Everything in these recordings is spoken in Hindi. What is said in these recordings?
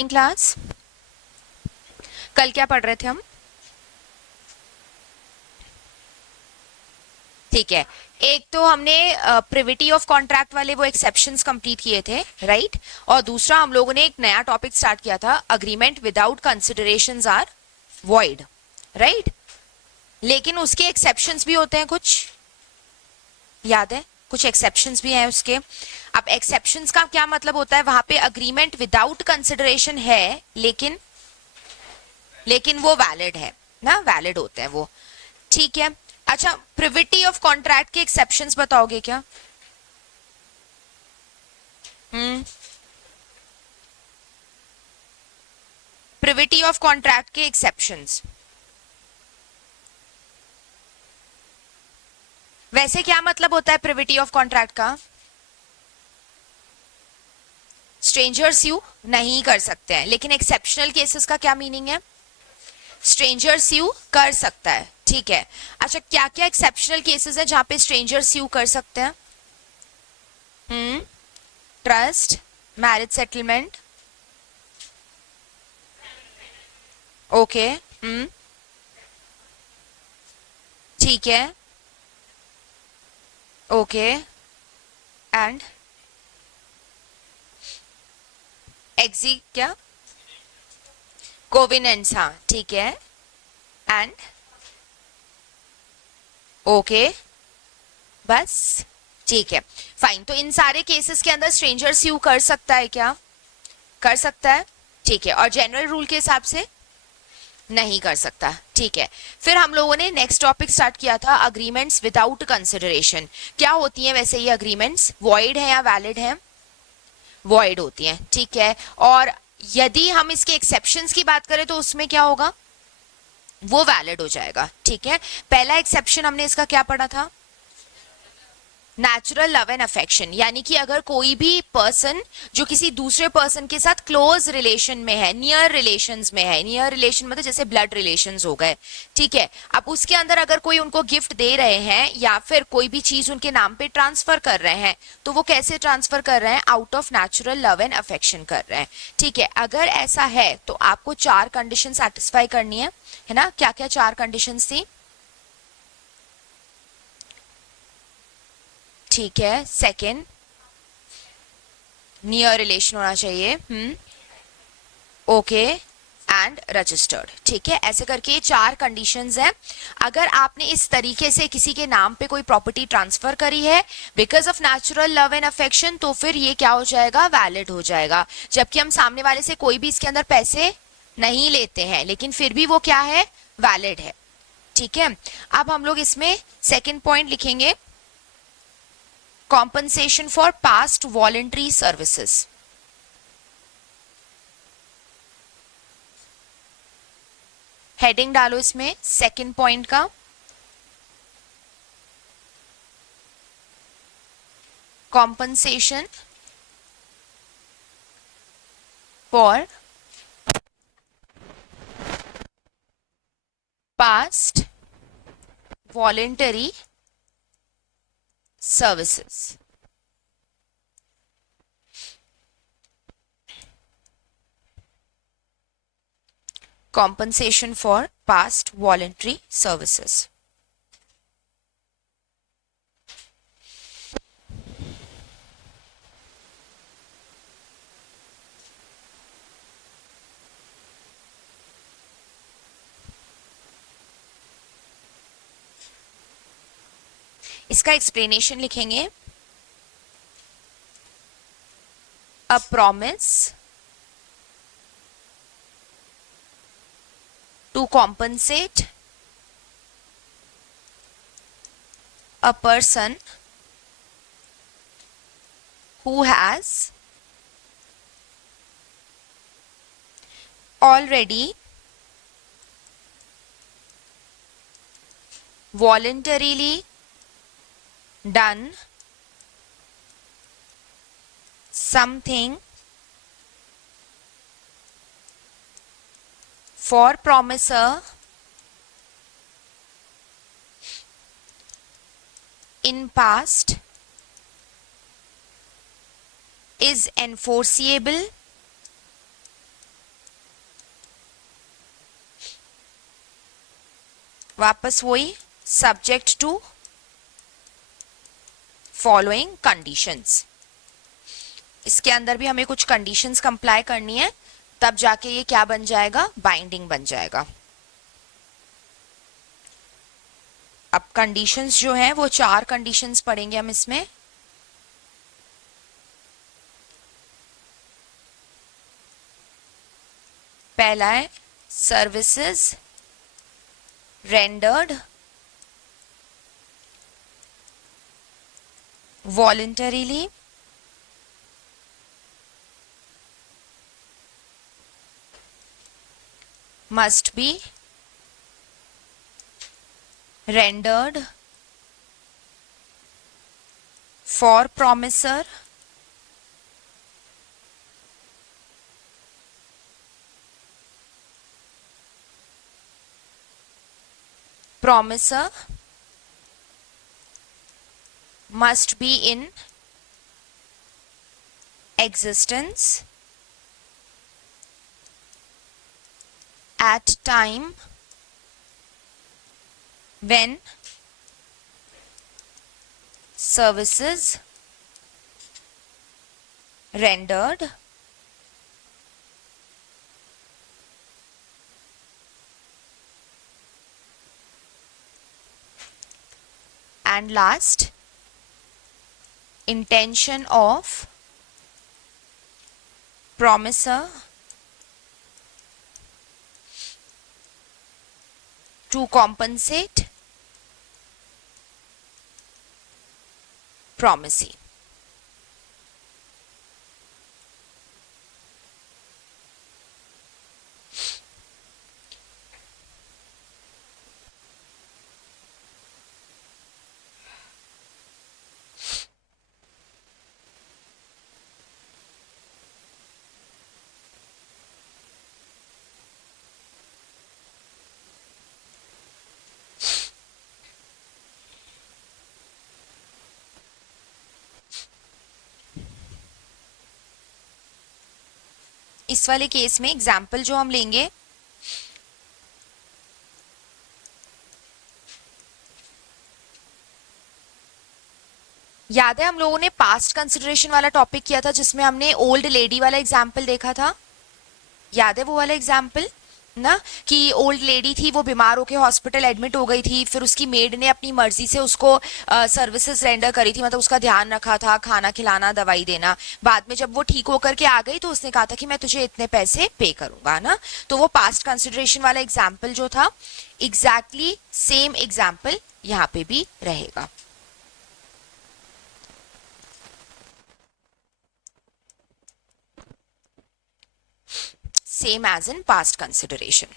Morning class. कल क्या पढ़ रहे थे हम? ठीक है, एक तो हमने प्रिविटी ऑफ कॉन्ट्रैक्ट वाले वो एक्सेप्शंस कंप्लीट किए थे, राइट? और दूसरा हम लोगों ने एक नया टॉपिक स्टार्ट किया था, agreement without considerations are void, right? लेकिन उसके एक्सेप्शंस भी होते हैं कुछ, याद है? कुछ एक्सेप्शंस भी हैं उसके। अब एक्सेप्शंस का क्या मतलब होता है? वहां पे अग्रीमेंट विदाउट कंसिडरेशन है, लेकिन वो वैलिड है ना, वैलिड होते हैं वो। ठीक है, अच्छा, प्रिविटी ऑफ कॉन्ट्रैक्ट के एक्सेप्शंस बताओगे क्या? प्रिविटी ऑफ कॉन्ट्रैक्ट के एक्सेप्शंस वैसे क्या मतलब होता है प्रिविटी ऑफ कॉन्ट्रैक्ट का? स्ट्रेंजर्स यू नहीं कर सकते हैं, लेकिन एक्सेप्शनल केसेस का क्या मीनिंग है? स्ट्रेंजर्स यू कर सकता है, ठीक है। अच्छा, क्या क्या एक्सेप्शनल केसेस है जहां पे स्ट्रेंजर्स यू कर सकते हैं? ट्रस्ट, मैरिज सेटलमेंट, ओके, ठीक है, ओके, एंड एग्जी क्या? कोविनेंट्स, हाँ ठीक है, एंड ओके, बस, ठीक है, फाइन। तो इन सारे केसेस के अंदर स्ट्रेंजर्स यू कर सकता है क्या? कर सकता है, ठीक है। और जनरल रूल के हिसाब से नहीं कर सकता, ठीक है। फिर हम लोगों ने नेक्स्ट टॉपिक स्टार्ट किया था, अग्रीमेंट्स विदाउट कंसिडरेशन। क्या होती हैं वैसे ये अग्रीमेंट्स? वॉइड है या वैलिड है? वॉइड होती हैं, ठीक है। और यदि हम इसके एक्सेप्शंस की बात करें तो उसमें क्या होगा? वो वैलिड हो जाएगा, ठीक है। पहला एक्सेप्शन हमने इसका क्या पढ़ा था? नेचुरल लव एंड अफेक्शन, यानी कि अगर कोई भी पर्सन जो किसी दूसरे पर्सन के साथ क्लोज रिलेशन में है, नियर रिलेशंस में है, नियर रिलेशन मतलब जैसे ब्लड रिलेशंस हो गए, ठीक है। अब उसके अंदर अगर कोई उनको गिफ्ट दे रहे हैं या फिर कोई भी चीज उनके नाम पे ट्रांसफर कर रहे हैं, तो वो कैसे ट्रांसफर कर रहे हैं? Out of natural love and affection कर रहे हैं, ठीक है। अगर ऐसा है तो आपको 4 कंडीशन सेटिस्फाई करनी है ना? क्या क्या 4 कंडीशन थी? ठीक है, सेकेंड, नियर रिलेशन होना चाहिए, ओके, एंड रजिस्टर्ड, ठीक है। ऐसे करके ये 4 कंडीशंस हैं। अगर आपने इस तरीके से किसी के नाम पे कोई प्रॉपर्टी ट्रांसफर करी है because of natural love and affection, तो फिर ये क्या हो जाएगा? वैलिड हो जाएगा। जबकि हम सामने वाले से कोई भी इसके अंदर पैसे नहीं लेते हैं, लेकिन फिर भी वो क्या है? वैलिड है, ठीक है। अब हम लोग इसमें सेकेंड पॉइंट लिखेंगे, compensation for past voluntary services। Heading डालो इसमें सेकंड पॉइंट का, compensation for past voluntary services। compensation for past voluntary services। इसका एक्सप्लेनेशन लिखेंगे, a promise to compensate a person who has already voluntarily done something for promiser in past is enforceable वापस वही, सब्जेक्ट टू फॉलोइंग कंडीशंस। इसके अंदर भी हमें कुछ कंडीशंस कंप्लाई करनी है, तब जाके ये क्या बन जाएगा, बाइंडिंग बन जाएगा। अब कंडीशंस जो हैं वो 4 कंडीशंस पढ़ेंगे हम इसमें। पहला है services rendered voluntarily must be rendered for promisor must be in existence at time when services rendered and last, intention of promisor to compensate promisee। इस वाले केस में एग्जाम्पल जो हम लेंगे, याद है हम लोगों ने पास्ट कंसिडरेशन वाला टॉपिक किया था जिसमें हमने ओल्ड लेडी वाला एग्जाम्पल देखा था, याद है वो वाला एग्जाम्पल ना, कि ओल्ड लेडी थी, वो बीमार होकर हॉस्पिटल एडमिट हो गई थी, फिर उसकी मेड ने अपनी मर्जी से उसको सर्विसेज रेंडर करी थी, मतलब उसका ध्यान रखा था, खाना खिलाना, दवाई देना। बाद में जब वो ठीक होकर के आ गई तो उसने कहा था कि मैं तुझे इतने पैसे पे करूंगा ना, तो वो पास्ट कंसिडरेशन वाला एग्जाम्पल जो था, एग्जैक्टली सेम एग्जाम्पल यहाँ पे भी रहेगा। Same as in past consideration,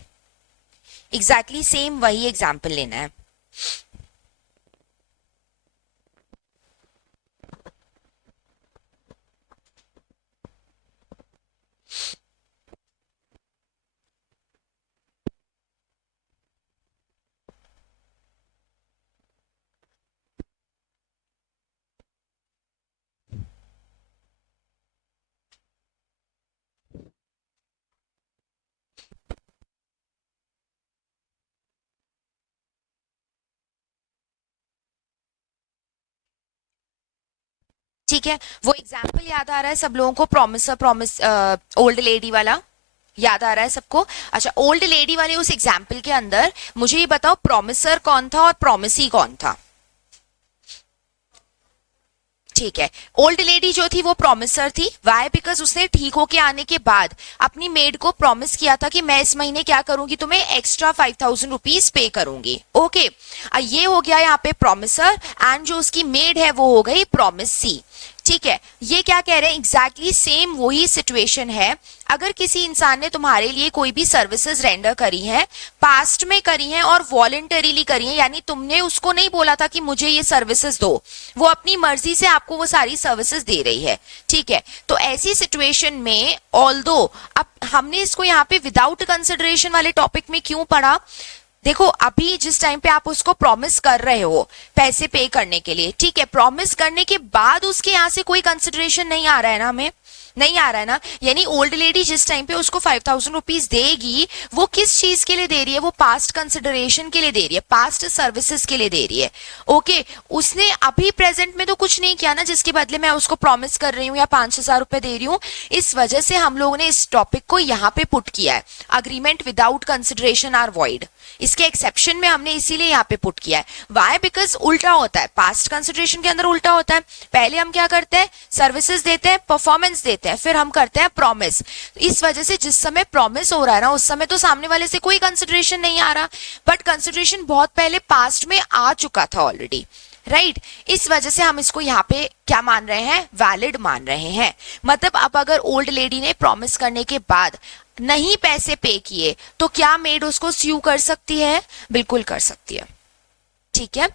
exactly same वही एग्जाम्पल लेना है। ठीक है, वो एग्जाम्पल याद आ रहा है सब लोगों को, प्रॉमिस ओल्ड लेडी वाला याद आ रहा है सबको? अच्छा, ओल्ड लेडी वाले उस एग्जाम्पल के अंदर मुझे ये बताओ प्रॉमिसर कौन था और प्रॉमिसी कौन था? ठीक है, ओल्ड लेडी जो थी वो प्रॉमिसर थी। वाई? बिकॉज उसने ठीक होके आने के बाद अपनी मेड को प्रॉमिस किया था कि मैं इस महीने क्या करूंगी, तुम्हें एक्स्ट्रा 5000 रुपीज पे करूंगी। ओके, ये हो गया यहाँ पे प्रॉमिसर, एंड जो उसकी मेड है वो हो गई प्रॉमिसी। ठीक है, ये क्या कह रहे हैं, एग्जैक्टली सेम वही सिचुएशन है। अगर किसी इंसान ने तुम्हारे लिए कोई भी सर्विसेज रेंडर करी है, पास्ट में करी है और वॉलंटरीली करी है, यानी तुमने उसको नहीं बोला था कि मुझे ये सर्विसेज दो, वो अपनी मर्जी से आपको वो सारी सर्विसेज दे रही है। ठीक है, तो ऐसी सिचुएशन में ऑल्दो, अब हमने इसको यहाँ पे विदाउट कंसिडरेशन वाले टॉपिक में क्यों पढ़ा, देखो अभी जिस टाइम पे आप उसको प्रॉमिस कर रहे हो पैसे पे करने के लिए, ठीक है, प्रॉमिस करने के बाद उसके यहाँ से कोई कंसिडरेशन नहीं आ रहा है ना हमें, नहीं आ रहा है ना, यानी ओल्ड लेडी जिस टाइम पे उसको 5,000 रुपीज देगी, वो किस चीज के लिए दे रही है, वो पास्ट कंसिडरेशन के लिए दे रही है, पास्ट सर्विसेज के लिए दे रही है। ओके, उसने अभी प्रेजेंट में तो कुछ नहीं किया ना जिसके बदले मैं उसको प्रॉमिस कर रही हूँ या 5,000 रुपए दे रही हूँ। इस वजह से हम लोगों ने इस टॉपिक को यहाँ पे पुट किया है, agreement without consideration are void, इसके एक्सेप्शन में हमने इसीलिए यहाँ पे पुट किया है। वाई, बिकॉज उल्टा होता है, पास्ट कंसिडरेशन के अंदर उल्टा होता है, पहले हम क्या करते हैं, सर्विसेज देते हैं, परफॉर्मेंस देते हैं, फिर हम करते हैं प्रॉमिस। इस वजह से जिस समय प्रॉमिस हो रहा है ना उस समय तो सामने वाले से कोई कंसिडरेशन नहीं आ रहा, बट कंसिडरेशन बहुत पहले पास्ट में आ चुका था ऑलरेडी, राइट इस वजह से हम इसको यहाँ पे क्या मान रहे हैं, वैलिड मान रहे हैं। मतलब अब अगर ओल्ड लेडी ने प्रॉमिस करने के बाद नहीं पैसे पे किए तो क्या मेड उसको स्यू कर सकती है, बिल्कुल कर सकती है, ठीक है।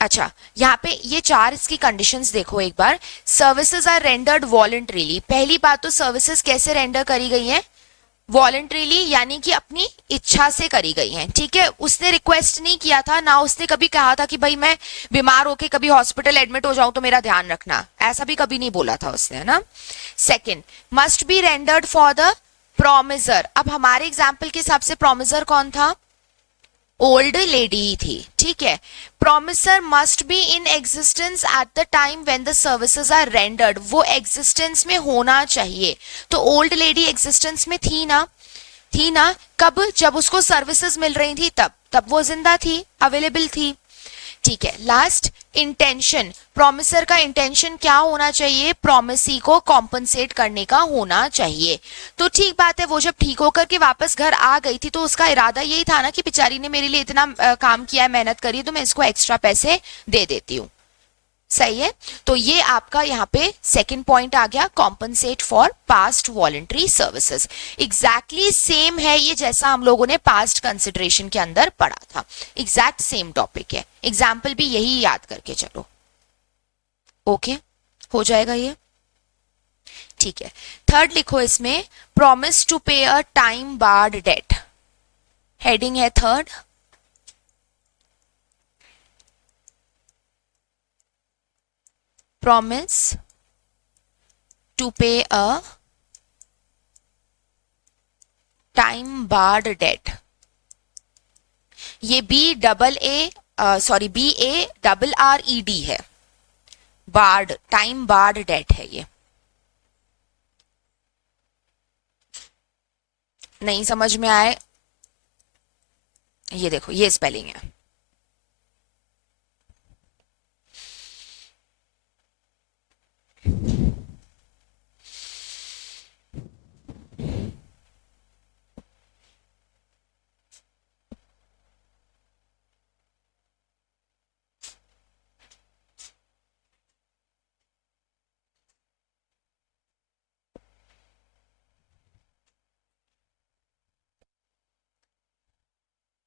अच्छा, यहाँ पे ये चार इसकी कंडीशंस देखो एक बार। सर्विसेज आर रेंडर्ड वॉलंटरीली, पहली बात तो सर्विसेज कैसे रेंडर करी गई है, वॉलंटरीली, यानी कि अपनी इच्छा से करी गई हैं, ठीक है, उसने रिक्वेस्ट नहीं किया था ना, उसने कभी कहा था कि भाई मैं बीमार होके कभी हॉस्पिटल एडमिट हो जाऊं तो मेरा ध्यान रखना, ऐसा भी कभी नहीं बोला था उसने, है ना। Second, must be rendered for the promisor, अब हमारे एग्जाम्पल के हिसाब से प्रोमिसर कौन था, ओल्ड लेडी थी, ठीक है। Promisor must be in existence at the time when the services are rendered, वो एग्जिस्टेंस में होना चाहिए, तो ओल्ड लेडी एग्जिस्टेंस में थी ना, थी ना, कब, जब उसको सर्विसेज मिल रही थी तब तब वो जिंदा थी, अवेलेबल थी, ठीक है। लास्ट, इंटेंशन, प्रोमिसर का इंटेंशन क्या होना चाहिए, प्रोमिसी को कॉम्पनसेट करने का होना चाहिए। तो ठीक बात है, वो जब ठीक होकर के वापस घर आ गई थी तो उसका इरादा यही था ना कि बेचारी ने मेरे लिए इतना काम किया है, मेहनत करी है, तो मैं इसको एक्स्ट्रा पैसे दे देती हूँ, सही है। तो ये आपका यहाँ पे सेकंड पॉइंट आ गया, compensate for past voluntary services. Exactly same है ये जैसा हम लोगों ने पास्ट कंसिडरेशन के अंदर पढ़ा था, एग्जैक्ट सेम टॉपिक है, एग्जाम्पल भी यही याद करके चलो, ओके हो जाएगा ये, ठीक है। थर्ड लिखो इसमें, promise to pay a time barred debt, heading है third, promise to pay a time barred debt, ये B double A sorry BARRED है, बार्ड, टाइम बार्ड डेट है ये, नहीं समझ में आए, ये देखो ये स्पेलिंग है,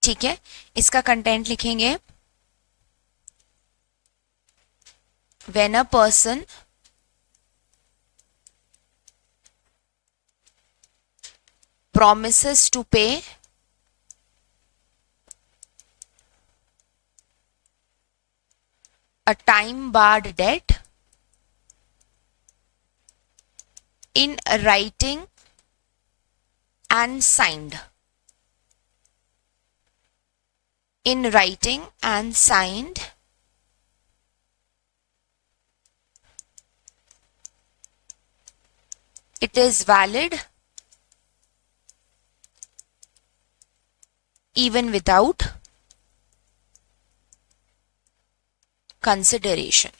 ठीक है। इसका कंटेंट लिखेंगे, when a person promises to pay a time barred debt in writing and signed, in writing and signed, it is valid even without consideration.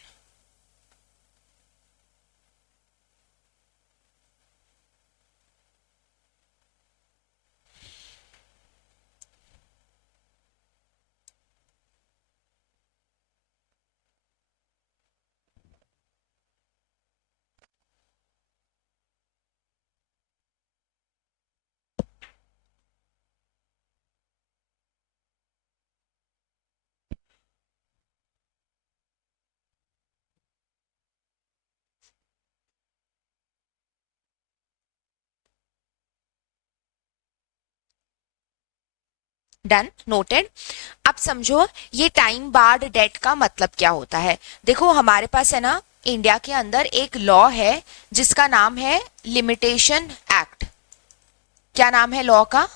Done, noted. अब समझो ये टाइम बार्ड डेट का मतलब क्या होता है। देखो हमारे पास है ना इंडिया के अंदर एक लॉ है जिसका नाम है लिमिटेशन एक्ट। क्या नाम है लॉ का?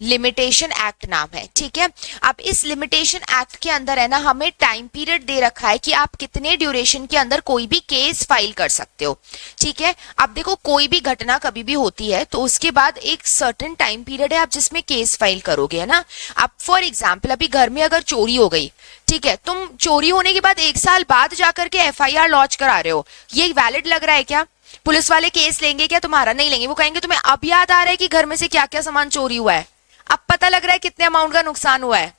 लिमिटेशन एक्ट नाम है, ठीक है। अब इस लिमिटेशन एक्ट के अंदर है ना हमें टाइम पीरियड दे रखा है कि आप कितने ड्यूरेशन के अंदर कोई भी केस फाइल कर सकते हो, ठीक है। अब देखो कोई भी घटना कभी भी होती है तो उसके बाद एक सर्टेन टाइम पीरियड है आप जिसमें केस फाइल करोगे, है ना। अब फॉर एग्जाम्पल अभी घर में अगर चोरी हो गई, ठीक है, तुम चोरी होने के बाद 1 साल बाद जाकर के एफआईआर लॉन्च करा रहे हो, ये वैलिड लग रहा है क्या? पुलिस वाले केस लेंगे क्या तुम्हारा? नहीं लेंगे। वो कहेंगे तुम्हें अब याद आ रहा है कि घर में से क्या क्या सामान चोरी हुआ है, अब पता लग रहा है कितने अमाउंट का नुकसान हुआ है।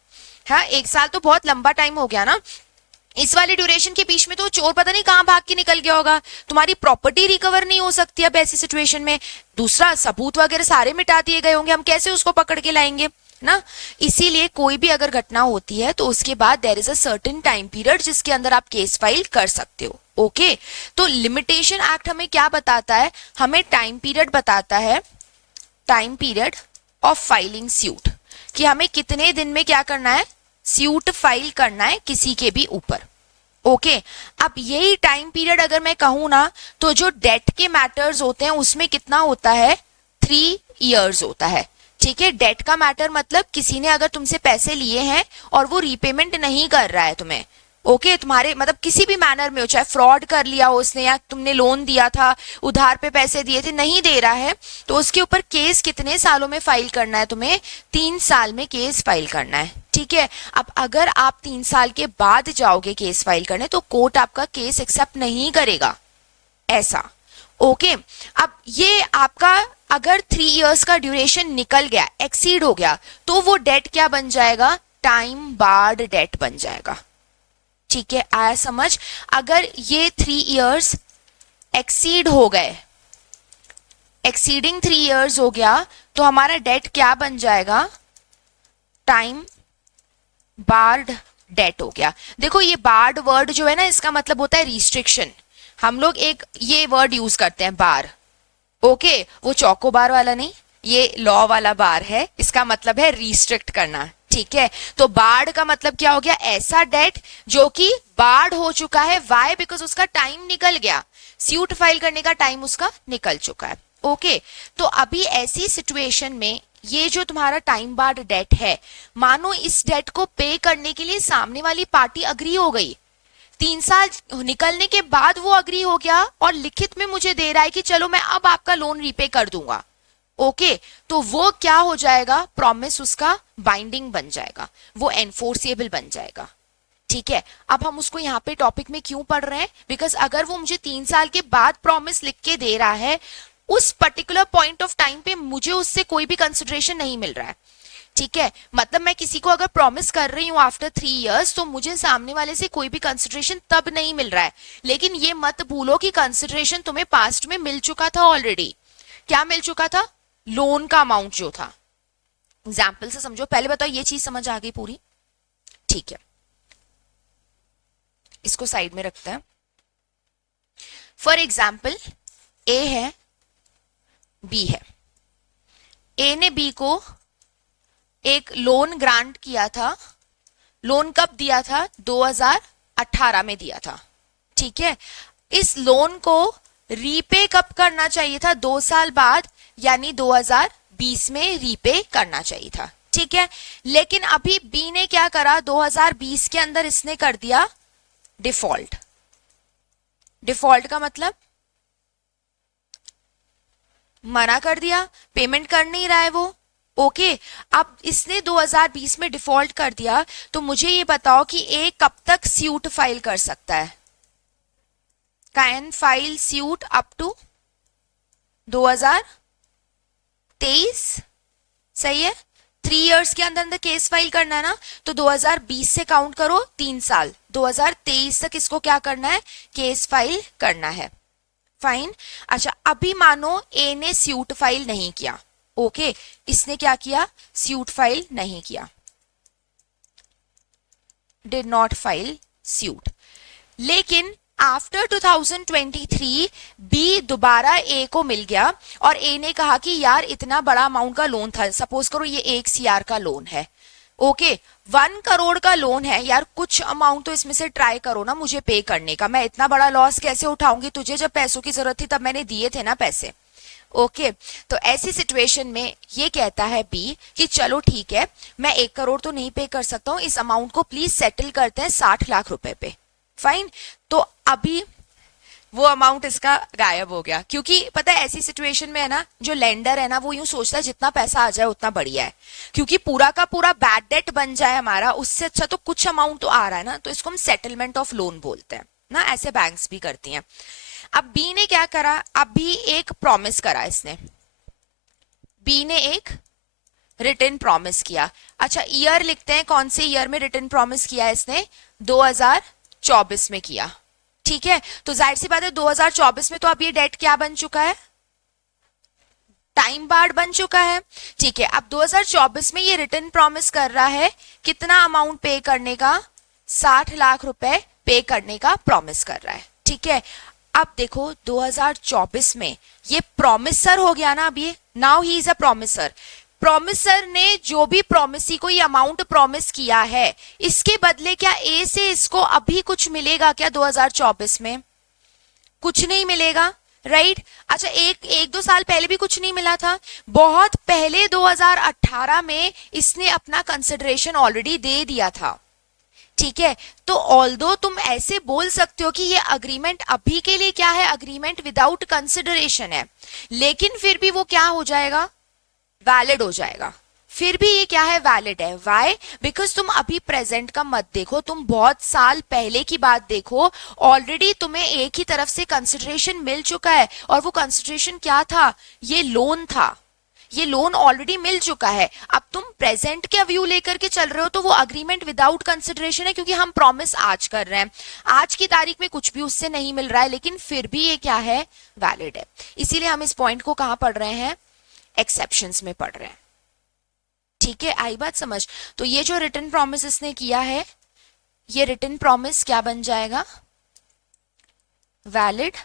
हाँ, 1 साल तो बहुत लंबा टाइम हो गया ना। इस वाले ड्यूरेशन के बीच में तो चोर पता नहीं कहां भाग के निकल गया होगा, तुम्हारी प्रॉपर्टी रिकवर नहीं हो सकती। अब ऐसी सिचुएशन में दूसरा सबूत वगैरह सारे मिटा दिए गए होंगे, हम कैसे उसको पकड़ के लाएंगे ना। इसीलिए कोई भी अगर घटना होती है तो उसके बाद there is a certain time period जिसके अंदर आप केस फाइल कर सकते हो। ओके, तो लिमिटेशन एक्ट हमें क्या बताता है? हमें टाइम पीरियड बताता है, time period of filing suite, कि हमें कितने दिन में क्या करना है, स्यूट फाइल करना है किसी के भी ऊपर। ओके, अब यही टाइम पीरियड अगर मैं कहूं ना तो जो डेट के मैटर्स होते हैं उसमें कितना होता है, 3 इयर्स होता है, ठीक है। डेट का मैटर मतलब किसी ने अगर तुमसे पैसे लिए हैं और वो रीपेमेंट नहीं कर रहा है तुम्हें, ओके, तुम्हारे मतलब किसी भी मैनर में हो, चाहे फ्रॉड कर लिया हो उसने या तुमने लोन दिया था, उधार पे पैसे दिए थे, नहीं दे रहा है, तो उसके ऊपर केस कितने सालों में फाइल करना है तुम्हें? 3 साल में केस फाइल करना है, ठीक है। अब अगर आप 3 साल के बाद जाओगे केस फाइल करने तो कोर्ट आपका केस एक्सेप्ट नहीं करेगा, ऐसा। ओके, अब ये आपका अगर 3 इयर्स का ड्यूरेशन निकल गया, एक्सीड हो गया, तो वो डेट क्या बन जाएगा? टाइम बार्ड डेट बन जाएगा, ठीक है। आया समझ? अगर ये 3 इयर्स एक्सीड हो गए, एक्सीडिंग 3 इयर्स हो गया तो हमारा डेट क्या बन जाएगा? टाइम बार्ड डेट हो गया। देखो ये बार्ड वर्ड जो है ना इसका मतलब होता है रिस्ट्रिक्शन। हम लोग एक ये वर्ड यूज करते हैं बार, ओके, वो चौको बार वाला नहीं, ये लॉ वाला बार है, इसका मतलब है रिस्ट्रिक्ट करना, ठीक है। तो बार्ड का मतलब क्या हो गया? ऐसा डेट जो कि बार्ड हो चुका है, वाई? बिकॉज उसका टाइम निकल गया, स्यूट फाइल करने का टाइम उसका निकल चुका है। ओके, तो अभी ऐसी सिचुएशन में ये जो तुम्हारा टाइम बार्ड डेट है, मानो इस डेट को पे करने के लिए सामने वाली पार्टी अग्री हो गई, 3 साल निकलने के बाद वो अग्री हो गया और लिखित में मुझे दे रहा है कि चलो मैं अब आपका लोन रीपे कर दूंगा, ओके, तो वो क्या हो जाएगा? प्रॉमिस उसका बाइंडिंग बन जाएगा, वो एनफोर्सेबल बन जाएगा, ठीक है। अब हम उसको यहाँ पे टॉपिक में क्यों पढ़ रहे हैं? बिकॉज अगर वो मुझे 3 साल के बाद प्रॉमिस लिख के दे रहा है, उस पर्टिकुलर पॉइंट ऑफ टाइम पे मुझे उससे कोई भी कंसिडरेशन नहीं मिल रहा है, ठीक है। मतलब मैं किसी को अगर प्रॉमिस कर रही हूँ आफ्टर 3 इयर्स तो मुझे सामने वाले से कोई भी कंसिडरेशन तब नहीं मिल रहा है। लेकिन ये मत भूलो कि कंसिडरेशन तुम्हें पास्ट में मिल चुका था ऑलरेडी। क्या मिल चुका था? लोन का अमाउंट जो था। एग्जाम्पल से समझो, पहले बताओ ये चीज समझ आ गई पूरी? ठीक है, इसको साइड में रखते हैं। फॉर एग्जाम्पल ए है, बी है, ए ने बी को एक लोन ग्रांट किया था। लोन कब दिया था? 2018 में दिया था, ठीक है। इस लोन को रीपे कब करना चाहिए था? 2 साल बाद, यानी 2020 में रीपे करना चाहिए था, ठीक है। लेकिन अभी बी ने क्या करा? 2020 के अंदर इसने कर दिया डिफॉल्ट। डिफॉल्ट का मतलब मना कर दिया, पेमेंट कर नहीं रहा है वो, ओके। अब इसने 2020 में डिफॉल्ट कर दिया, तो मुझे ये बताओ कि ए कब तक स्यूट फाइल कर सकता है? Can file suit up to 2023, सही है। 3 इयर्स के अंदर अंदर केस फाइल करना है ना, तो 2020 से काउंट करो 3 साल, 2023 तक इसको क्या करना है? केस फाइल करना है, फाइन। अच्छा, अभी मानो ए ने स्यूट फाइल नहीं किया, ओके, इसने क्या किया? स्यूट फाइल नहीं किया, डिड नॉट फाइल स्यूट। लेकिन आफ्टर 2023 बी दोबारा ए को मिल गया और ए ने कहा कि यार इतना बड़ा अमाउंट का लोन था, सपोज करो ये 1 CR का लोन है, ओके 1 करोड़ का लोन है यार, कुछ अमाउंट तो इसमें से ट्राई करो ना मुझे पे करने का, मैं इतना बड़ा लॉस कैसे उठाऊंगी, तुझे जब पैसों की जरूरत थी तब मैंने दिए थे ना पैसे। ओके तो ऐसी सिचुएशन में ये कहता है बी कि चलो ठीक है, मैं 1 करोड़ तो नहीं पे कर सकता हूं, इस अमाउंट को प्लीज सेटल करते हैं 60 लाख रुपए पे। फाइन। तो अभी वो अमाउंट इसका गायब हो गया, क्योंकि पता है ऐसी सिचुएशन में है ना, जो लेंडर है ना वो यूं सोचता है जितना पैसा आ जाए उतना बढ़िया है, क्योंकि पूरा का पूरा बैड डेट बन जाए हमारा, उससे अच्छा तो कुछ अमाउंट तो आ रहा है ना, तो इसको हम सेटलमेंट ऑफ लोन बोलते हैं ना, ऐसे बैंक्स भी करती हैं। अब बी ने क्या करा, अब भी एक प्रॉमिस करा इसने, बी ने एक रिटर्न प्रॉमिस किया। अच्छा ईयर लिखते हैं, कौन से ईयर में रिटर्न प्रॉमिस किया है इसने, 2024 में किया। ठीक है, तो जाहिर सी बात है 2024 में तो अब ये डेट क्या बन चुका है, टाइम बार्ड बन चुका है। ठीक है, अब 2024 में ये रिटर्न प्रॉमिस कर रहा है कितना अमाउंट पे करने का, 60 लाख रुपए पे करने का प्रॉमिस कर रहा है। ठीक है, अब देखो 2024 में ये प्रॉमिसर हो गया ना, अब ये now he is a promiser. Promiser ने जो भी प्रॉमिसी को ये अमाउंट प्रॉमिस किया है, इसके बदले क्या ए से इसको अभी कुछ मिलेगा क्या 2024 में, कुछ नहीं मिलेगा, राइट अच्छा एक एक दो साल पहले भी कुछ नहीं मिला था, बहुत पहले 2018 में इसने अपना कंसिडरेशन ऑलरेडी दे दिया था। ठीक है, तो ऑल्दो तुम ऐसे बोल सकते हो कि ये अग्रीमेंट अभी के लिए क्या है, अग्रीमेंट विदाउट कंसिडरेशन है, लेकिन फिर भी वो क्या हो जाएगा, वैलिड हो जाएगा। फिर भी ये क्या है, वैलिड है। वाई, बिकॉज तुम अभी प्रेजेंट का मत देखो, तुम बहुत साल पहले की बात देखो, ऑलरेडी तुम्हें एक ही तरफ से कंसिडरेशन मिल चुका है, और वो कंसिडरेशन क्या था, ये लोन था, ये लोन ऑलरेडी मिल चुका है। अब तुम प्रेजेंट का व्यू लेकर के चल रहे हो तो वो अग्रीमेंट विदाउट कंसिडरेशन है, क्योंकि हम प्रॉमिस आज कर रहे हैं, आज की तारीख में कुछ भी उससे नहीं मिल रहा है, लेकिन फिर भी ये क्या है, वैलिड है। इसीलिए हम इस पॉइंट को कहां पढ़ रहे हैं, एक्सेप्शंस में पढ़ रहे हैं। ठीक है, आई बात समझ। तो ये जो रिटर्न प्रॉमिस इसने किया है, ये रिटर्न प्रॉमिस क्या बन जाएगा, valid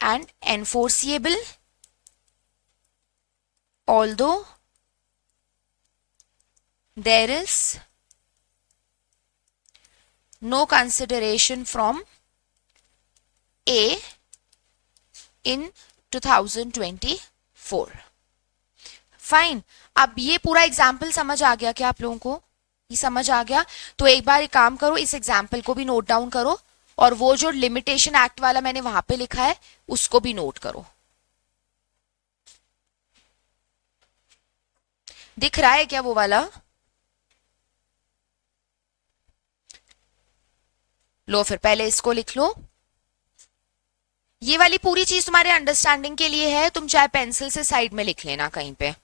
and enforceable although there is no consideration from A in 2024। Fine. अब ये पूरा एग्जाम्पल समझ आ गया क्या आप लोगों को, ये समझ आ गया। तो एक बार एक काम करो, इस एग्जाम्पल को भी नोट डाउन करो, और वो जो लिमिटेशन एक्ट वाला मैंने वहां पे लिखा है उसको भी नोट करो। दिख रहा है क्या वो वाला, लो फिर पहले इसको लिख लो। ये वाली पूरी चीज तुम्हारे अंडरस्टैंडिंग के लिए है, तुम चाहे पेंसिल से साइड में लिख लेना कहीं पे।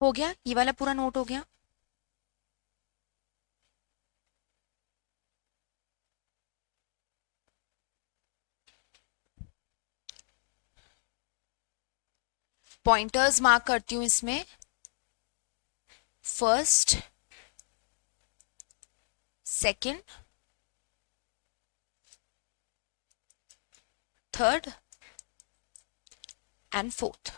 हो गया, ये वाला पूरा नोट हो गया। पॉइंटर्स मार्क करती हूं इसमें, first, second, third and fourth.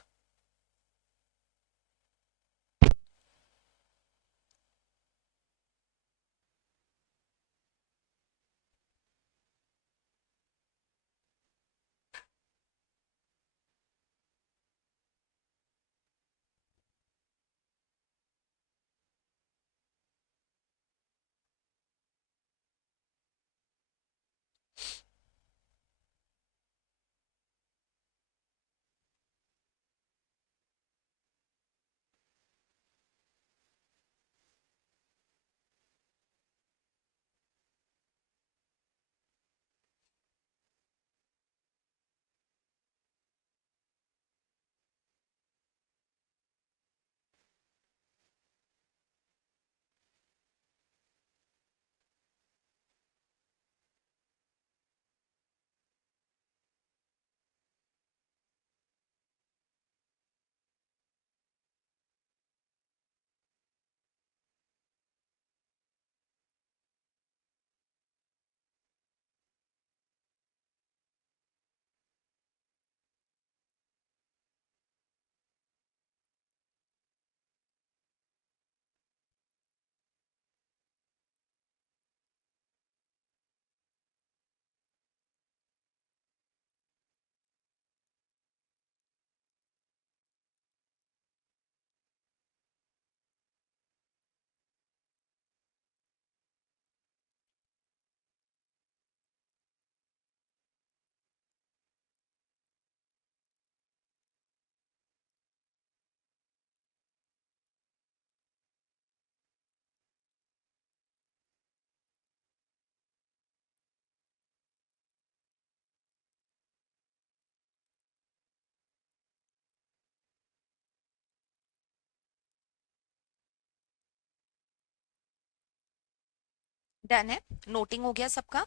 Done है, नोटिंग हो गया सबका।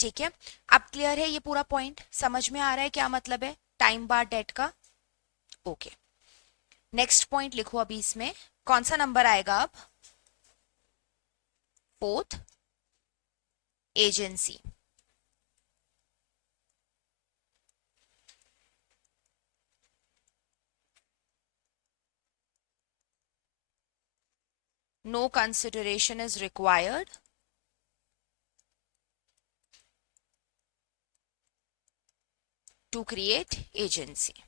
ठीक है, अब क्लियर है ये पूरा पॉइंट, समझ में आ रहा है क्या मतलब है टाइम बार डेट का? ओके, नेक्स्ट पॉइंट लिखो अभी इसमें, कौन सा नंबर आएगा अब? Fourth, agency. No consideration is required to create agency.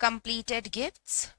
completed gifts,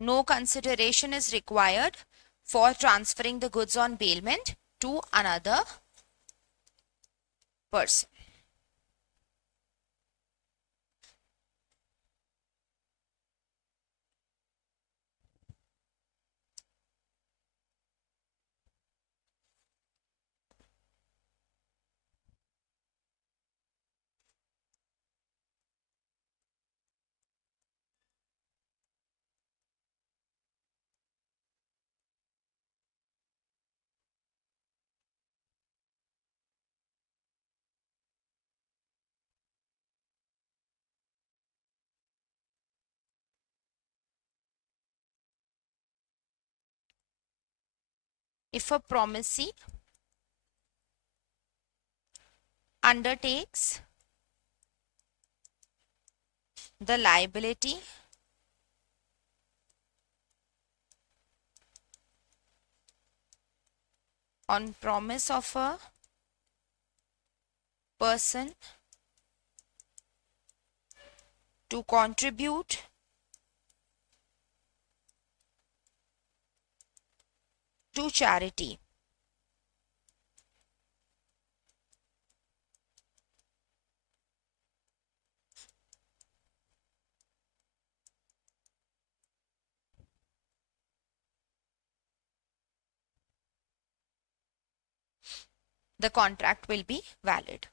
no consideration is required for transferring the goods on bailment to another person. If a promisee undertakes the liability on promise of a person to contribute to charity, the contract will be valid.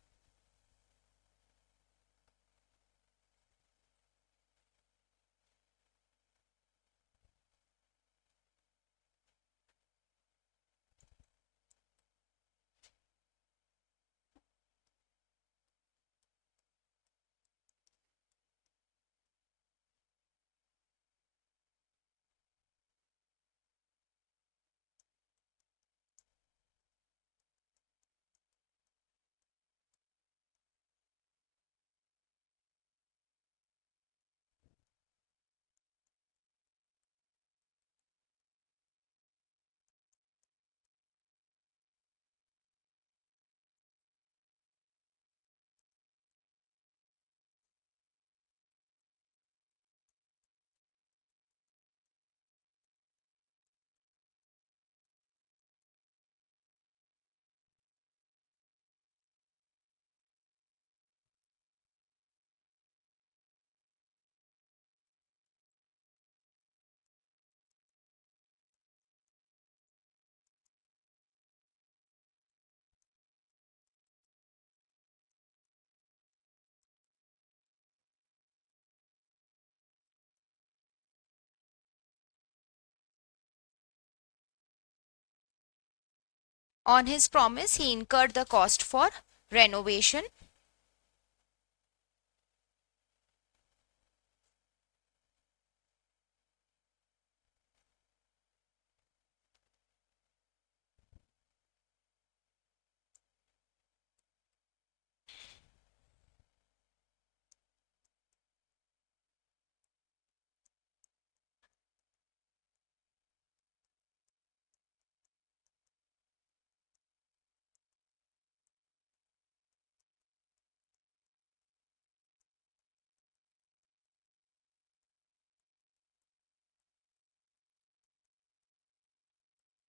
On his promise, he incurred the cost for renovation.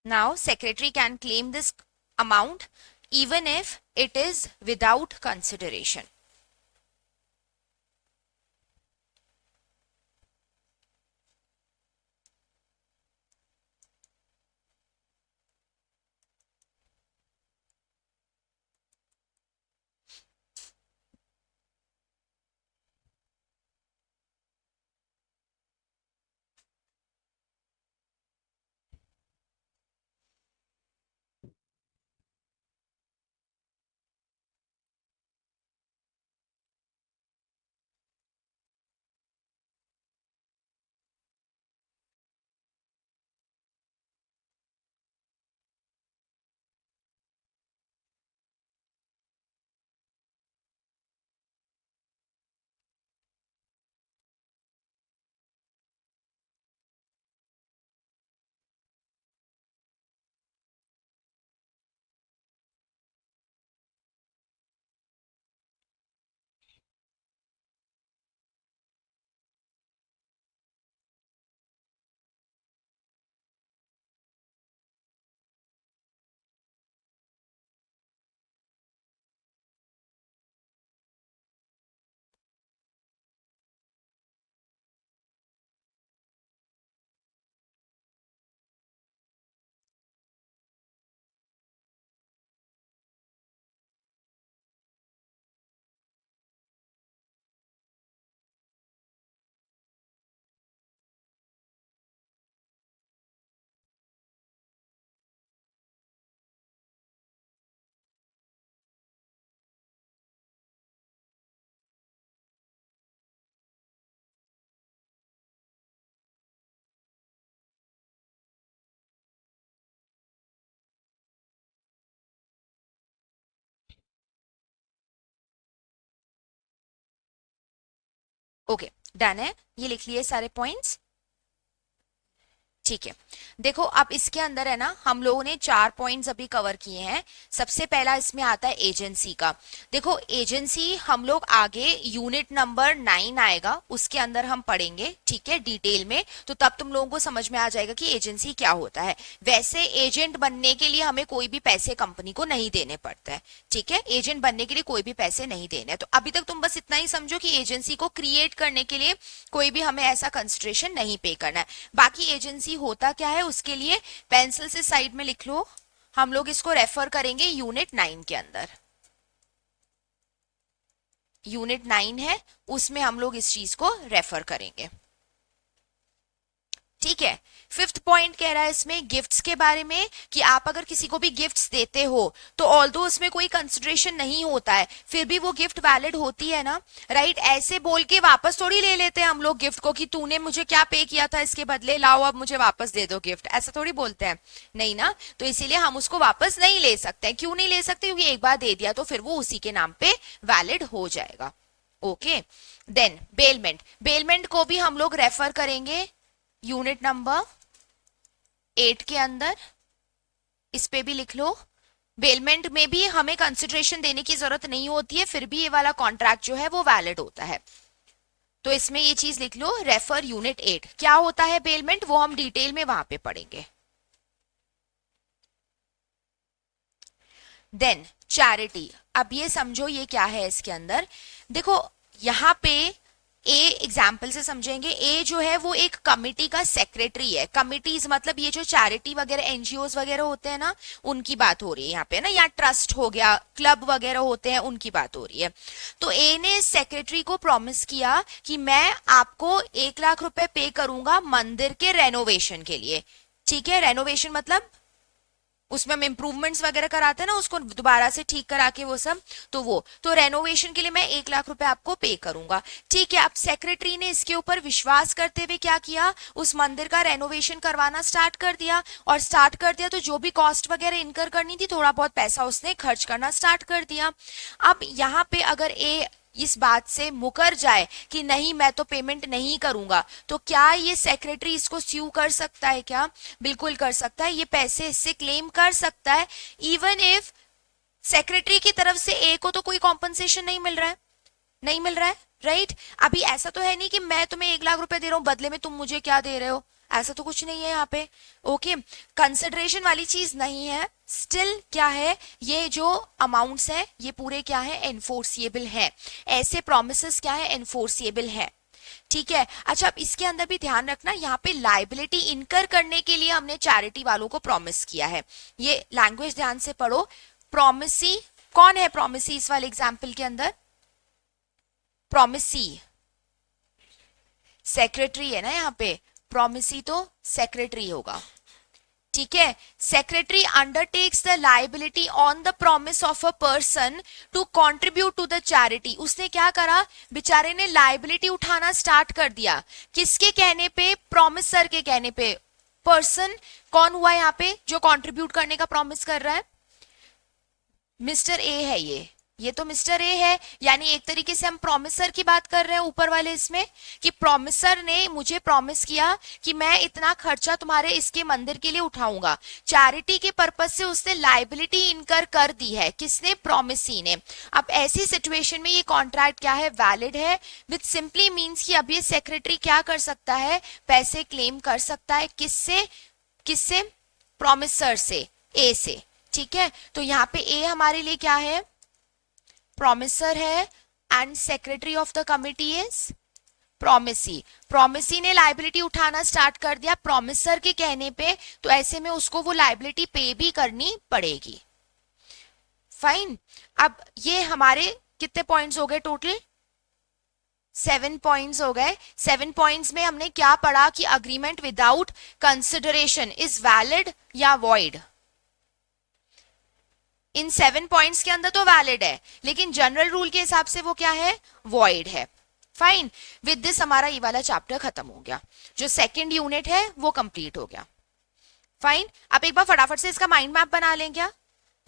Now, secretary can claim this amount even if it is without consideration. Okay, done है, ये लिख लिए सारे पॉइंट्स। ठीक है, देखो अब इसके अंदर है ना, हम लोगों ने 4 पॉइंट्स अभी कवर किए हैं। सबसे पहला इसमें आता है एजेंसी का। देखो एजेंसी हम लोग आगे यूनिट नंबर 9 आएगा उसके अंदर हम पढ़ेंगे, ठीक है, डिटेल में, तो तब तुम लोगों को समझ में आ जाएगा कि एजेंसी क्या होता है। वैसे एजेंट बनने के लिए हमें कोई भी पैसे कंपनी को नहीं देने पड़ते हैं, ठीक है, एजेंट बनने के लिए कोई भी पैसे नहीं देने। तो अभी तक तुम बस इतना ही समझो कि एजेंसी को क्रिएट करने के लिए कोई भी हमें ऐसा कंसिडरेशन नहीं पे करना है। बाकी एजेंसी होता क्या है उसके लिए पेंसिल से साइड में लिख लो, हम लोग इसको रेफर करेंगे यूनिट 9 के अंदर। यूनिट 9 है उसमें हम लोग इस चीज को रेफर करेंगे, ठीक है। फिफ्थ पॉइंट कह रहा है इसमें गिफ्ट्स के बारे में, कि आप अगर किसी को भी गिफ्ट्स देते हो तो ऑल्दो उसमें कोई कंसिडरेशन नहीं होता है, फिर भी वो गिफ्ट वैलिड होती है ना, राइट। ऐसे बोल के वापस थोड़ी ले लेते हैं हम लोग गिफ्ट को कि तूने मुझे क्या पे किया था इसके बदले, लाओ अब मुझे वापस दे दो गिफ्ट, ऐसा थोड़ी बोलते हैं, नहीं ना। तो इसीलिए हम उसको वापस नहीं ले सकते। क्यों नहीं ले सकते? क्योंकि एक बार दे दिया तो फिर वो उसी के नाम पे वैलिड हो जाएगा। ओके, देन बेलमेंट, बेलमेंट को भी हम लोग रेफर करेंगे यूनिट नंबर 8 के अंदर, इस पे भी लिख लो। बेलमेंट में भी हमें कंसिडरेशन देने की जरूरत नहीं होती है, फिर भी ये वाला कॉन्ट्रैक्ट जो है वो वैलिड होता है। तो इसमें ये चीज लिख लो, रेफर यूनिट 8। क्या होता है बेलमेंट वो हम डिटेल में वहां पे पढ़ेंगे। देन चैरिटी, अब ये समझो ये क्या है इसके अंदर। देखो यहाँ पे ए एग्जाम्पल से समझेंगे, ए जो है वो एक कमिटी का सेक्रेटरी है। कमिटीज मतलब ये जो चैरिटी वगैरह एनजीओज वगैरह होते हैं ना, उनकी बात हो रही है यहाँ पे ना, या ट्रस्ट हो गया, क्लब वगैरह होते हैं, उनकी बात हो रही है। तो ए ने सेक्रेटरी को प्रॉमिस किया कि मैं आपको 1 लाख रुपए पे करूंगा मंदिर के रेनोवेशन के लिए, ठीक है। रेनोवेशन मतलब उसमें हम इम्प्रूवमेंट्स वगैरह कराते हैं ना, उसको दोबारा से ठीक करा के वो सब, तो वो तो रेनोवेशन के लिए मैं 1 लाख रुपए आपको पे करूंगा। ठीक है, अब सेक्रेटरी ने इसके ऊपर विश्वास करते हुए क्या किया, उस मंदिर का रेनोवेशन करवाना स्टार्ट कर दिया, और स्टार्ट कर दिया तो जो भी कॉस्ट वगैरह इनकर करनी थी, थोड़ा बहुत पैसा उसने खर्च करना स्टार्ट कर दिया। अब यहाँ पे अगर ए इस बात से मुकर जाए कि नहीं मैं तो पेमेंट नहीं करूंगा, तो क्या ये सेक्रेटरी इसको स्यू कर सकता है क्या? बिल्कुल कर सकता है, ये पैसे इससे क्लेम कर सकता है, इवन इफ सेक्रेटरी की तरफ से ए को तो कोई कॉम्पनसेशन नहीं मिल रहा है, नहीं मिल रहा है, राइट? अभी ऐसा तो है नहीं कि मैं तुम्हें 1 लाख रुपए दे रहा हूं, बदले में तुम मुझे क्या दे रहे हो, ऐसा तो कुछ नहीं है यहाँ पे। ओके, कंसिडरेशन वाली चीज नहीं है, स्टिल क्या है, ये जो अमाउंट्स है ये पूरे क्या है, एनफोर्सिएबल है, ऐसे प्रोमिसेस क्या है, एनफोर्सिएबल है। ठीक है, अच्छा अब इसके अंदर भी ध्यान रखना, यहाँ पे लाइबिलिटी इनकर करने के लिए हमने चैरिटी वालों को प्रॉमिस किया है, ये लैंग्वेज ध्यान से पढ़ो। प्रोमिसी कौन है, प्रोमिसी इस वाले एग्जाम्पल के अंदर, प्रोमिसी सेक्रेटरी है ना यहाँ पे, प्रोमिसी तो सेक्रेटरी होगा। ठीक है, secretary undertakes the liability on the promise of a person to contribute to the charity. उसने क्या करा, बेचारे ने लाइबिलिटी उठाना स्टार्ट कर दिया, किसके कहने पे, प्रॉमिसर के कहने पे। पर्सन कौन हुआ यहाँ पे जो कंट्रीब्यूट करने का प्रॉमिस कर रहा है, मिस्टर ए है ये तो मिस्टर ए है, यानी एक तरीके से हम प्रॉमिसर की बात कर रहे हैं ऊपर वाले इसमें, कि प्रॉमिसर ने मुझे प्रॉमिस किया कि मैं इतना खर्चा तुम्हारे इसके मंदिर के लिए उठाऊंगा, चैरिटी के पर्पज से उसने लाइबिलिटी इनकर कर दी है, किसने, प्रॉमिसी ने। अब ऐसी सिचुएशन में ये कॉन्ट्रैक्ट क्या है, वैलिड है, विच सिंपली मीन्स कि अब ये सेक्रेटरी क्या कर सकता है, पैसे क्लेम कर सकता है, किससे, किससे, प्रॉमिसर से, ए से। ठीक है, तो यहाँ पे ए हमारे लिए क्या है, प्रॉमिसर है, and secretary of the committee is promisee. Promisee ने लाइबिलिटी उठाना स्टार्ट कर दिया प्रॉमिसर के कहने पे, तो ऐसे में उसको वो लाइबिलिटी पे भी करनी पड़ेगी। फाइन, अब ये हमारे कितने पॉइंट्स हो गए टोटल, 7 पॉइंट्स हो गए। 7 पॉइंट्स में हमने क्या पढ़ा कि agreement without consideration is valid या वॉइड। इन 7 पॉइंट्स के अंदर तो वैलिड है, लेकिन जनरल रूल के हिसाब से वो क्या है, वॉइड है। फाइन, विद दिस हमारा ये वाला चैप्टर खत्म हो गया, जो सेकंड यूनिट है वो कंप्लीट हो गया। फाइन, अब एक बार फटाफट से इसका माइंड मैप बना लें क्या,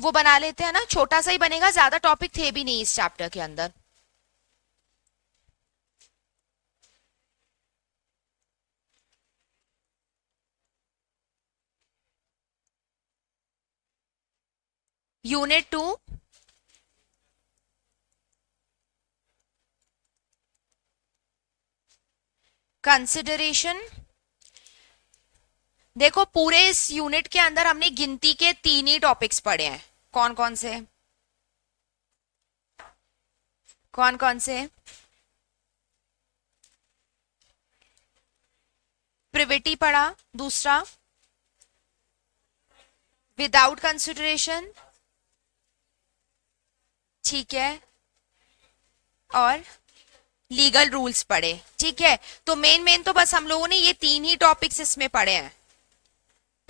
वो बना लेते हैं ना, छोटा सा ही बनेगा, ज्यादा टॉपिक थे भी नहीं इस चैप्टर के अंदर। Unit 2, consideration. देखो पूरे इस यूनिट के अंदर हमने गिनती के 3 ही टॉपिक्स पढ़े हैं, कौन कौन से, कौन कौन से, प्रिविटी पढ़ा, दूसरा विदाउट कंसिडरेशन, ठीक है, और लीगल रूल्स पढ़े। ठीक है, तो मेन मेन तो बस हम लोगों ने ये 3 ही टॉपिक्स इसमें पढ़े हैं,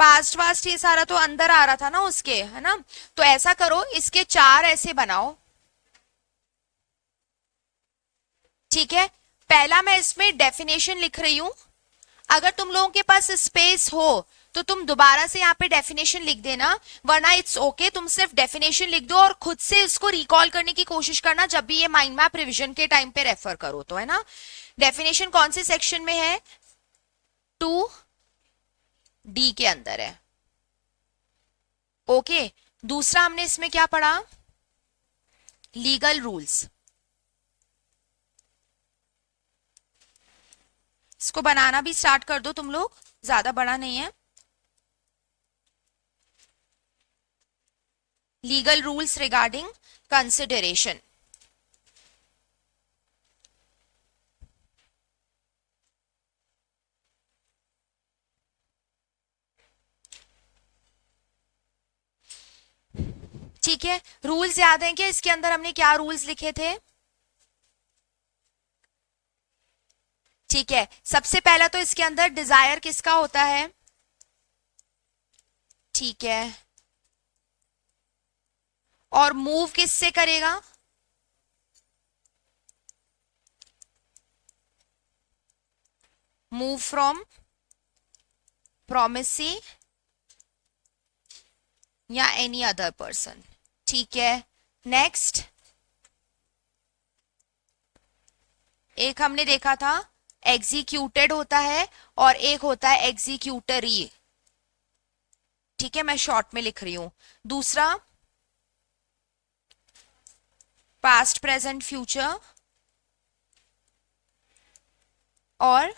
पास्ट वास्ट ये सारा तो अंदर आ रहा था ना उसके, है ना। तो ऐसा करो, इसके 4 ऐसे बनाओ, ठीक है। पहला मैं इसमें डेफिनेशन लिख रही हूं, अगर तुम लोगों के पास स्पेस हो तो तुम दोबारा से यहाँ पे डेफिनेशन लिख देना, वरना इट्स ओके, तुम सिर्फ डेफिनेशन लिख दो और खुद से इसको रिकॉल करने की कोशिश करना जब भी ये माइंड मैप रिवीजन के टाइम पे रेफर करो तो, है ना। डेफिनेशन कौन से सेक्शन में है, 2D के अंदर है। ओके, दूसरा हमने इसमें क्या पढ़ा, लीगल रूल्स। इसको बनाना भी स्टार्ट कर दो तुम लोग, ज्यादा बड़ा नहीं है। Legal rules regarding consideration. ठीक है, रूल्स याद हैं क्या, इसके अंदर हमने क्या रूल्स लिखे थे। ठीक है, सबसे पहला तो इसके अंदर डिजायर किसका होता है, ठीक है, और मूव किससे करेगा? मूव फ्रॉम प्रोमिसी या एनी अदर पर्सन। ठीक है, नेक्स्ट एक हमने देखा था एग्जीक्यूटेड होता है और एक होता है एग्जीक्यूटरी। ठीक है, मैं शॉर्ट में लिख रही हूं। दूसरा पास्ट प्रेजेंट फ्यूचर और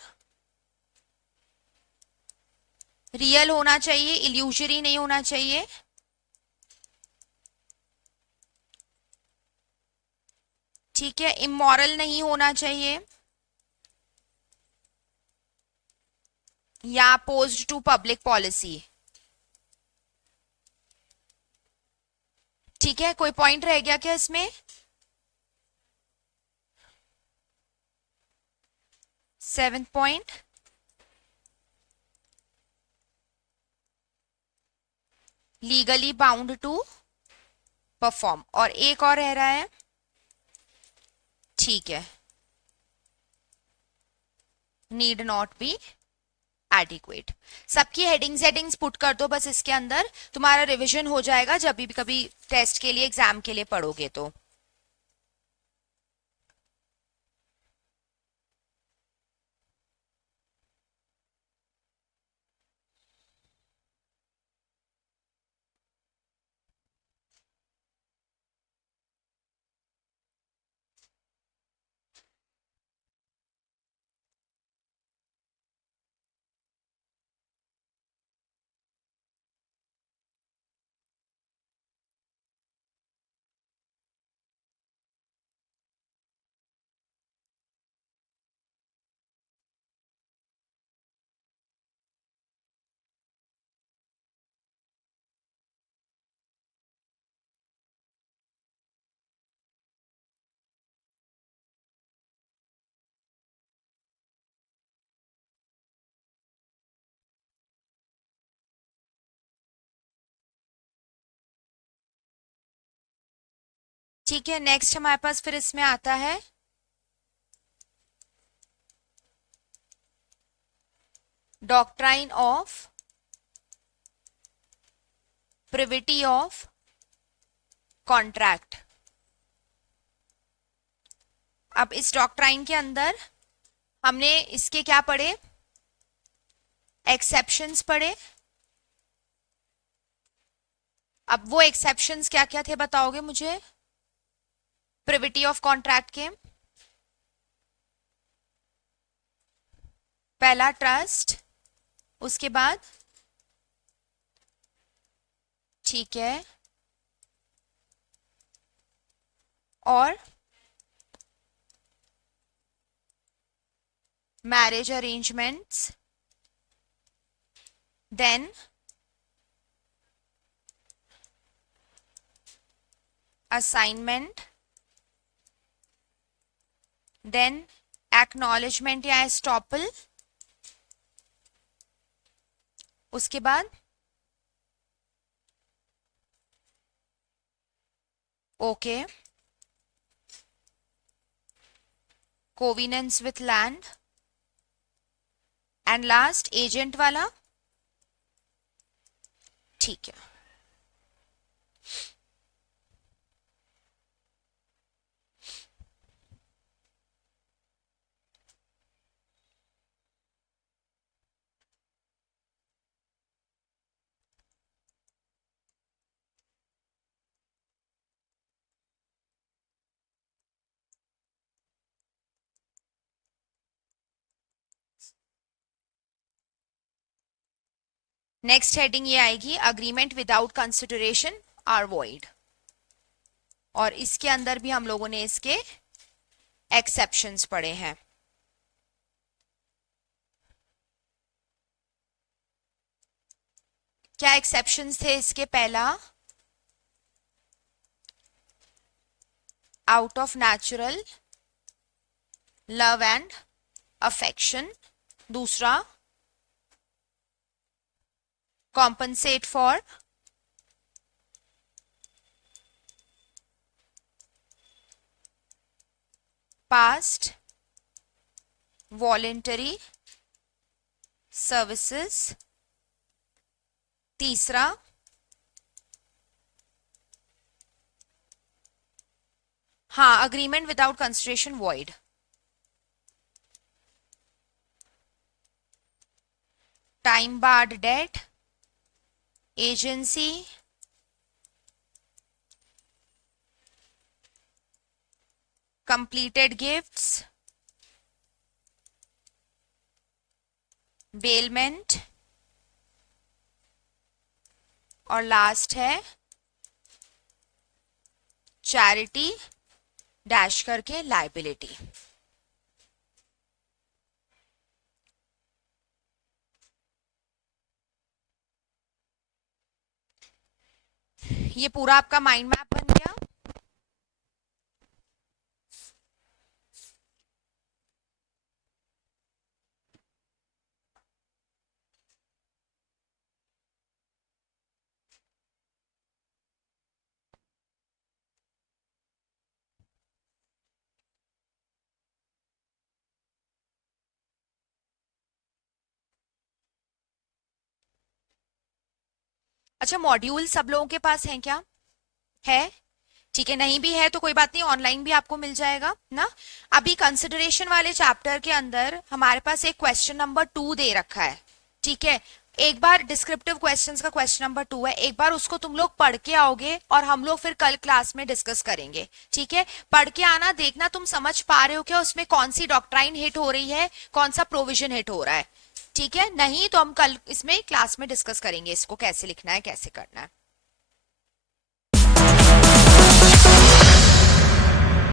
रियल होना चाहिए, इल्यूजरी नहीं होना चाहिए। ठीक है, इमोरल नहीं होना चाहिए या अपोज्ड टू पब्लिक पॉलिसी। ठीक है, कोई पॉइंट रह गया क्या इसमें? Seventh point, legally bound to perform, और एक और रह रहा है। ठीक है, नीड नॉट बी एडिक्वेट। सबकी हेडिंग्स हेडिंग्स पुट कर दो बस इसके अंदर, तुम्हारा रिवीजन हो जाएगा जब भी कभी टेस्ट के लिए एग्जाम के लिए पढ़ोगे तो। ठीक है, नेक्स्ट हमारे पास फिर इसमें आता है doctrine of privity of contract. अब इस डॉक्ट्राइन के अंदर हमने इसके क्या पढ़े? एक्सेप्शंस पढ़े। अब वो एक्सेप्शंस क्या क्या थे बताओगे मुझे प्रिविटी ऑफ कॉन्ट्रैक्ट के? पहला ट्रस्ट, उसके बाद ठीक है, और marriage arrangements, then assignment, then acknowledgement या एस्टॉपल, उसके बाद okay, covenants with land, and last agent वाला। ठीक है, नेक्स्ट हेडिंग ये आएगी agreement without consideration are void, और इसके अंदर भी हम लोगों ने इसके एक्सेप्शंस पढ़े हैं। क्या एक्सेप्शंस थे इसके? पहला out of natural love and affection, दूसरा compensate for past voluntary services, तीसरा हाँ agreement without consideration void, time barred debt, agency, completed gifts, bailment और लास्ट है चैरिटी डैश करके लाइबिलिटी। ये पूरा आपका माइंड मैप बन गया। अच्छा मॉड्यूल सब लोगों के पास हैं क्या? है? ठीक है, नहीं भी है तो कोई बात नहीं, ऑनलाइन भी आपको मिल जाएगा ना। अभी कंसिडरेशन वाले चैप्टर के अंदर हमारे पास एक क्वेश्चन नंबर 2 दे रखा है, ठीक है। एक बार डिस्क्रिप्टिव क्वेश्चंस का क्वेश्चन नंबर 2 है, एक बार उसको तुम लोग पढ़ के आओगे और हम लोग फिर कल क्लास में डिस्कस करेंगे, ठीक है। पढ़ के आना, देखना तुम समझ पा रहे हो क्या, उसमें कौन सी डॉक्ट्राइन हिट हो रही है, कौन सा प्रोविजन हिट हो रहा है, ठीक है। नहीं तो हम कल इसमें क्लास में डिस्कस करेंगे इसको कैसे लिखना है कैसे करना है।